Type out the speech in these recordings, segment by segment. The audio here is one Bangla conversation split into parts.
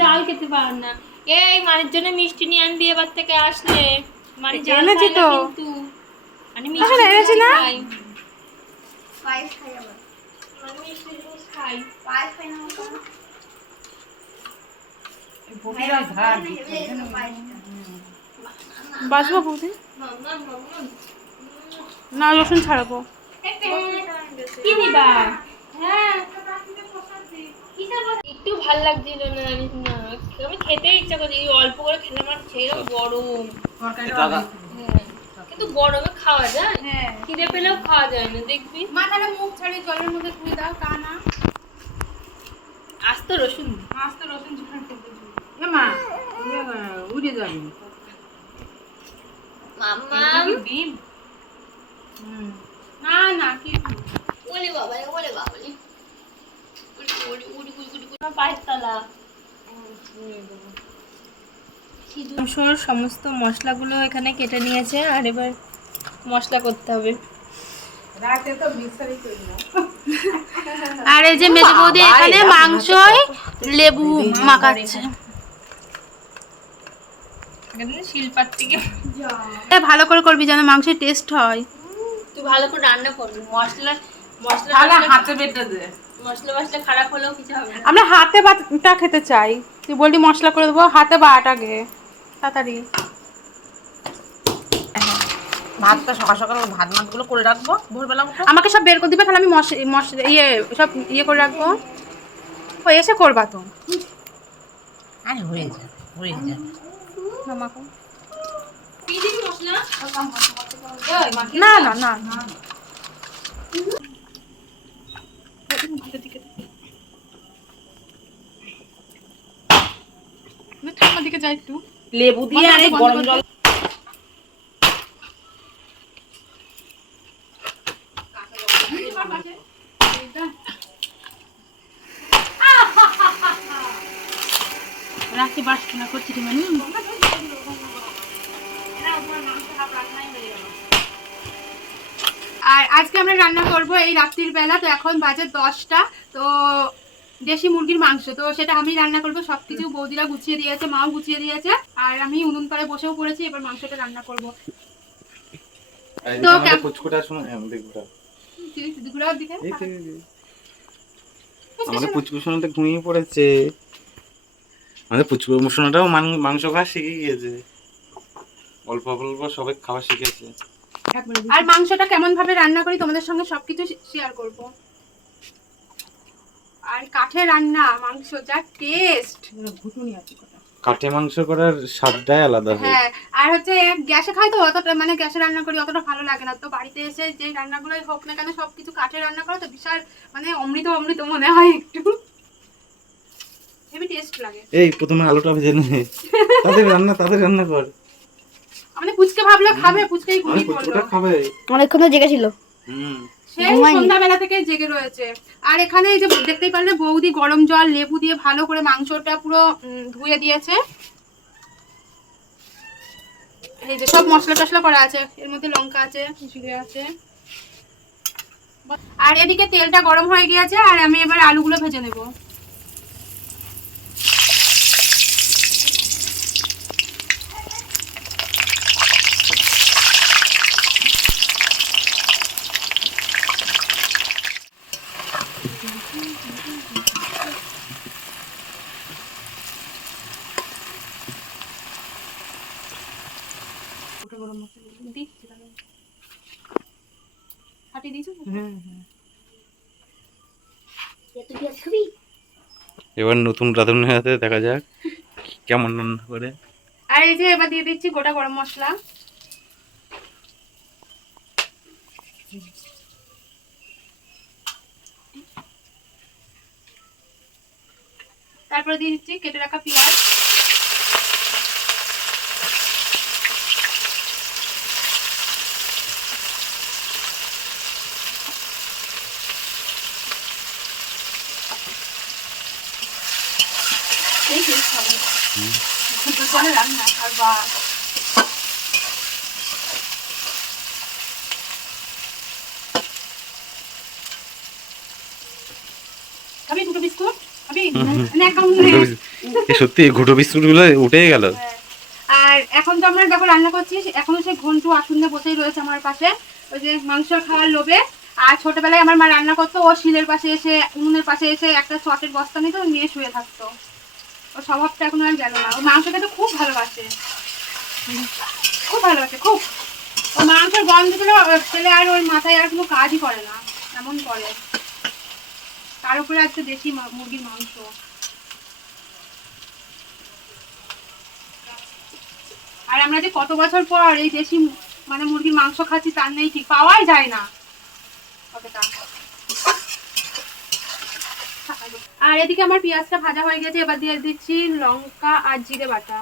জাল খেতে পার না। এই মানের জন্য মিষ্টি নিয়ে আনবি এবার থেকে আসলে। মানে জাল এনেছি খাই না তো কিন্তু আমি মিষ্টি এনেছি না খাই। পায়েস খাই আবার। আমি মিষ্টি জিনিস খাই। পায়েস খাই না মতো। বাসবো বৌদি না রসুন ছাড়াবো। কি নিবা? হ্যাঁ একটু ভাল লাগছিল না, জানিস না আমি খেতে ইচ্ছা করছি, এই অল্প করে খেলাম আর সেরকম গরম। হ্যাঁ কিন্তু গরমে খাওয়া যায়, খিদে পেলেও খাওয়া যায় না দেখবি। মা তাহলে মুখ ছাড়িয়ে জলের মধ্যে ধুয়ে দাও। তা না আস্ত রসুন আস্তে রসুন ঝাড় করতে দিই মা উড়ে যাবে মাম্মা। ডিম না না কি ওলে বাবা ওলে বাবা উড়ি উড়ি উড়ি উড়ি উড়ি পায়ের তলা। মাংসর সমস্ত মশলাগুলো এখানে কেটে নিয়েছে আর এবার মশলা করতে হবে। রাতে তো মিক্সারই করি না। আর এই যে মেজে বৌদি এখানে মাংসয় লেবু মাখাচ্ছে। শিলপাত থেকে ভালো করে করবি যেন মাংসের টেস্ট হয়। তুই ভালো করে রান্না করবি। মশলা মশলা হাতে বেটে দে। মশলা মশলা খারাপ হলেও কিছু হবে না। আমরা হাতে বাটা খেতে চাই। তুই বললি মশলা করে দেবো, হাতে বাটা গে তাড়াতাড়ি। ভাতটা সকাল সকাল ভাত মাতগুলো করে রাখবো ভোরবেলা উঠে। আমাকে সব বের করে দিবে, তাহলে আমি মশলা সব করে রাখবো। ও এসে করবা তো। আরে হয়ে যাবে হয়ে যাবে। মামাকে কি দিবি মশলা? না না না না ঠাকুমার দিকে যাই একটু। লেবু দিয়ে আর এই গরম জল রাখতে পারছি না করছি কি মানে। আর আজকে আমরা রান্না করব এই রাত্রির বেলা। তো এখন বাজে 10টা। তো দেশি মুরগির মাংস, তো সেটা আমি রান্না করব। সবকিছু বৌদিরা গুছিয়ে দিয়েছে, মাও গুছিয়ে দিয়েছে, আর আমি উনুন পাড়ে বসেও পড়েছি। এবার মাংসটা রান্না করব। তো পুচকুটা শুনো দেখো ঘুরার দিকে আমাদের পুচকু সোনাটা ঘুমিয়ে পড়েছে। আমাদের পুচকু সোনাটাও মাংস খাওয়া শিখে গিয়েছে, অল্প অল্প সবাই খাওয়া শিখেছে। আর মাংসটা কেমন ভাবে রান্না করি তোমাদের সঙ্গে সবকিছু শেয়ার করব। আর কাঠে রান্না মাংস যা টেস্ট, ঘুটুনি আছে কথা। কাঠে মাংস করার স্বাদটাই আলাদা হয়। হ্যাঁ আর হচ্ছে গ্যাসে খাই তো অতটা, মানে গ্যাসে রান্না করি অতটা ভালো লাগে না। তো বাড়িতে এসে যে রান্নাগুলোই হোক না কেন সবকিছু কাঠে রান্না করা তো বিশাল মানে অমৃত অমৃত মনে হয়, একটু হেভি টেস্ট লাগে। এই প্রথমে আলুটা ভেজে নে, তাদের রান্না কর। মানে পুচকে ভাবলে খাবে, পুচকেই ঘুমিয়ে পড়লো। পুচকুটা খাবে, অনেকক্ষণ জেগে ছিল। সেই সন্ধ্যাবেলা থেকে জেগে রয়েছে। আর এখানে এই যে দেখতেই পারলে বৌদি গরম জল লেবু দিয়ে ভালো করে মাংসটা পুরো ধুয়ে দিয়েছে। এই যে সব মশলা টশলা করা আছে, এর মধ্যে লঙ্কা আছে, জিরে আছে। আর এদিকে তেলটা গরম হয়ে গিয়েছে আর আমি এবার আলুগুলো ভেজে নেব। এবার নতুন রাঁধুনির হাতে দেখা যাক কেমন রান্না করে। আর এই যে এবার দিয়ে দিচ্ছি গোটা গরম মশলা। তারপরে দিয়ে দিচ্ছি কেটে রাখা পেঁয়াজ। রান্না খাবার খাবি দুটো বিস্কুট খাবি? সত্যি ঘুটো বিস্কুট গুলো উঠেই গেল। আর এখন তো আমরা দেখো রান্না করছি, এখনো সেই ঘন্টু আসুন্দে বসেই রয়েছে আমার পাশে, ওই যে মাংস খাওয়ার লোভে। আর ছোটবেলায় আমার মা রান্না করতো, ও শিলের পাশে এসে উনুনের পাশে এসে একটা চটের বস্তা নিত, নিয়ে শুয়ে থাকতো। ও স্বভাবটা এখন আর গেল না, ও মাংস খেতে খুব ভালোবাসে, খুব ভালোবাসে খুব। ও মাংসের গন্ধগুলো পেলে আর ওর মাথায় আর কোনো কাজই করে না, এমন করে। তার উপরে আজকে দেশি মুরগির মাংস। আর আমরা যে কত বছর পর এই দেশি মানে মুরগির মাংস খাচ্ছি তার নেই ঠিক, পাওয়াই যায় না অতটা। আর এদিকে আমার পেঁয়াজটা ভাজা হয়ে গেছে, এবার দিয়ে দিচ্ছি লঙ্কা আর জিরে বাটা।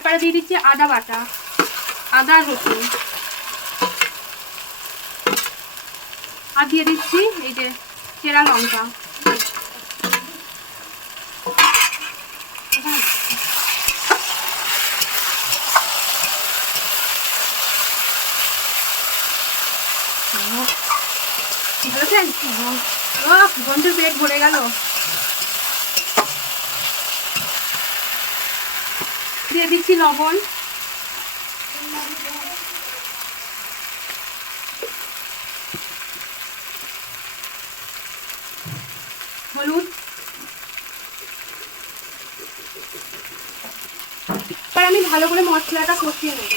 এবারে দিয়ে দিচ্ছি আদা বাটা, আদা রসুন। আর দিয়ে দিচ্ছি এই যে চেরা লঙ্কা। গন্ধের পেট ভরে গেল। দিয়ে দিচ্ছি লবণ, হলুদ। এবার আমি ভালো করে মশলাটা কষিয়ে নেব।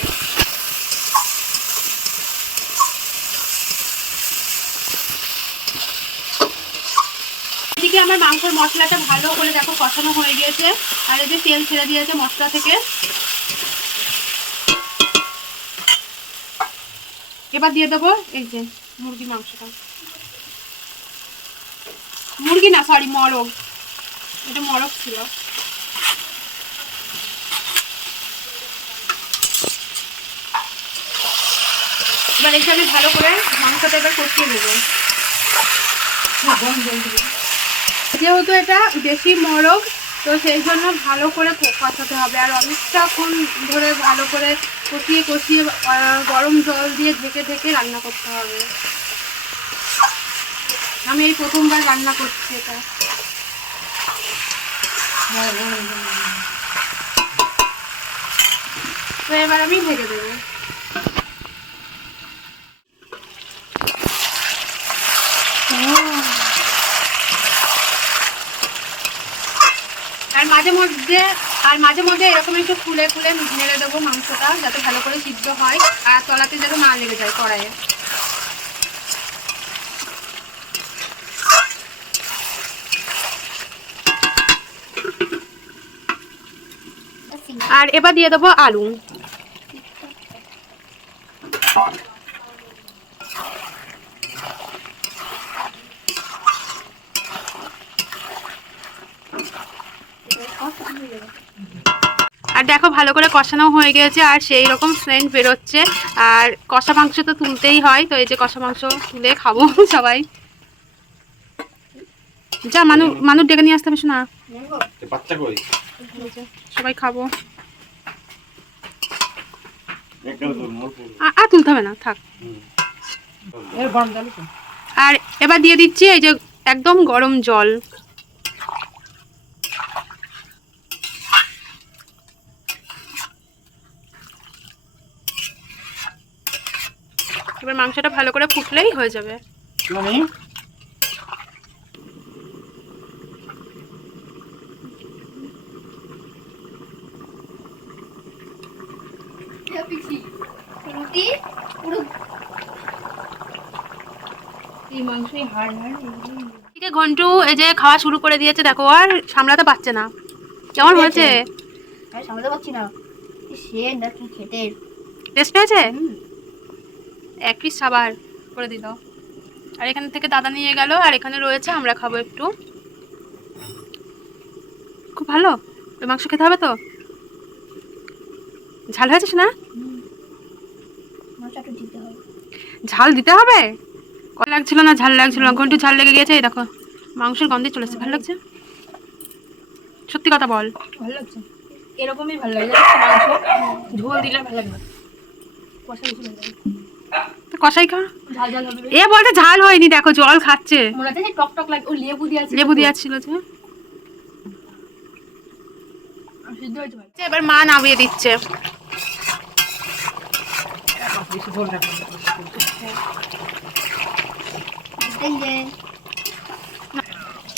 এদিকে আমার মাংসের মশলাটা ভালো করে দেখো কষানো হয়ে গিয়েছে, আর এই যে তেল ছেড়ে দিয়েছে মশলা থেকে। এবার দিয়ে দেবো এই যে মুরগির মাংসটা, মুরগি না সরি মরগ, এটা মরগ ছিল। এবার এসে আমি ভালো করে মাংসটা এবার কষিয়ে নেবো। যেহেতু এটা দেশি মরগ, তো সেই জন্য ভালো করে কষাতে হবে। আর অনেকটাক্ষণ ধরে ভালো করে কষিয়ে কষিয়ে গরম জল দিয়ে ঢেকে ঢেকে রান্না করতে হবে। আমি এই প্রথমবার রান্না করছি এটা। তো এবার আমি ঢেকে দেবো। আর মাঝে মধ্যে এরকম একটু খুলে খুলে নেড়ে দেবো মাংসটা, যাতে ভালো করে সিদ্ধ হয় আর তলাতে যেন না লেগে যায় কড়াইয়ে। আর এবার দিয়ে দেবো আলু। আর দেখো ভালো করে কষানো হয়ে গেছে, আর সেই রকম সেন্ট বেরোচ্ছে। আর কষা মাংস তো তুলতেই হয়, তো এই যে কষা মাংস তুলে খাবো সবাই। যা মানুষ ডেকে নিয়ে আসতে হবে না, সবাই খাবো। আর তুলতে হবে না, থাক। আর এবার দিয়ে দিচ্ছি এই যে একদম গরম জল। এবার মাংসটা ভালো করে ফুটলেই হয়ে যাবে। ঘন্টু এই যে খাওয়া শুরু করে দিয়েছে, দেখো আর সামলাতে পারছে না। কেমন হয়েছে? সামলাতে পারছি না, খেতে টেস্ট হয়েছে? এক পিস সাবার করে দিল। আর এখান থেকে দাদা নিয়ে গেল, আর এখানে রয়েছে, আমরা খাবো একটু। খুব ভালো। ওই মাংস খেতে হবে তো? ঝাল হয়েছে না? ঝাল দিতে হবে? কত লাগছিল না, ঝাল লাগছিল না। ঘন্টু ঝাল লেগে গেছে। এই দেখো মাংসের গন্ধে চলে এসেছে। ভালো লাগছে? সত্যি কথা বল। ভালো লাগছে, এরকমই ভালো লাগে মাংস। ঝোল দিলে ভালো লাগবে, কষা বেশি ভালো লাগে। কষাই খা। ঝাল ঝাল হবে। এ বলতে ঝাল হয়নি, দেখো জল খাচ্ছে। মনে হচ্ছে যে টক টক লাগে। ও লেবু দিয়ে আছে। লেবু দেওয়া ছিল যে। সিদ্ধ হয়েছে ভাই। এবার মা নামিয়ে দিচ্ছে।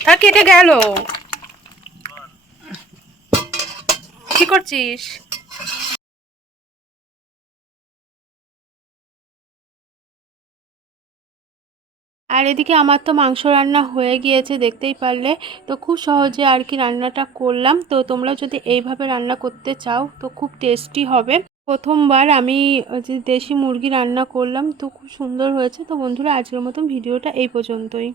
তা কেটে গেল। কি করছিস? আর এদিকে আমার তো মাংস রান্না হয়ে গিয়েছে, দেখতেই পারলে। তো খুব সহজে আর কি রান্নাটা করলাম। তো তোমরা যদি এইভাবে রান্না করতে চাও তো খুব টেস্টি হবে। প্রথমবার আমি যে দেশি মুরগি রান্না করলাম, তো খুব সুন্দর হয়েছে। তো বন্ধুরা, আজকের মতন ভিডিওটা এই পর্যন্তই।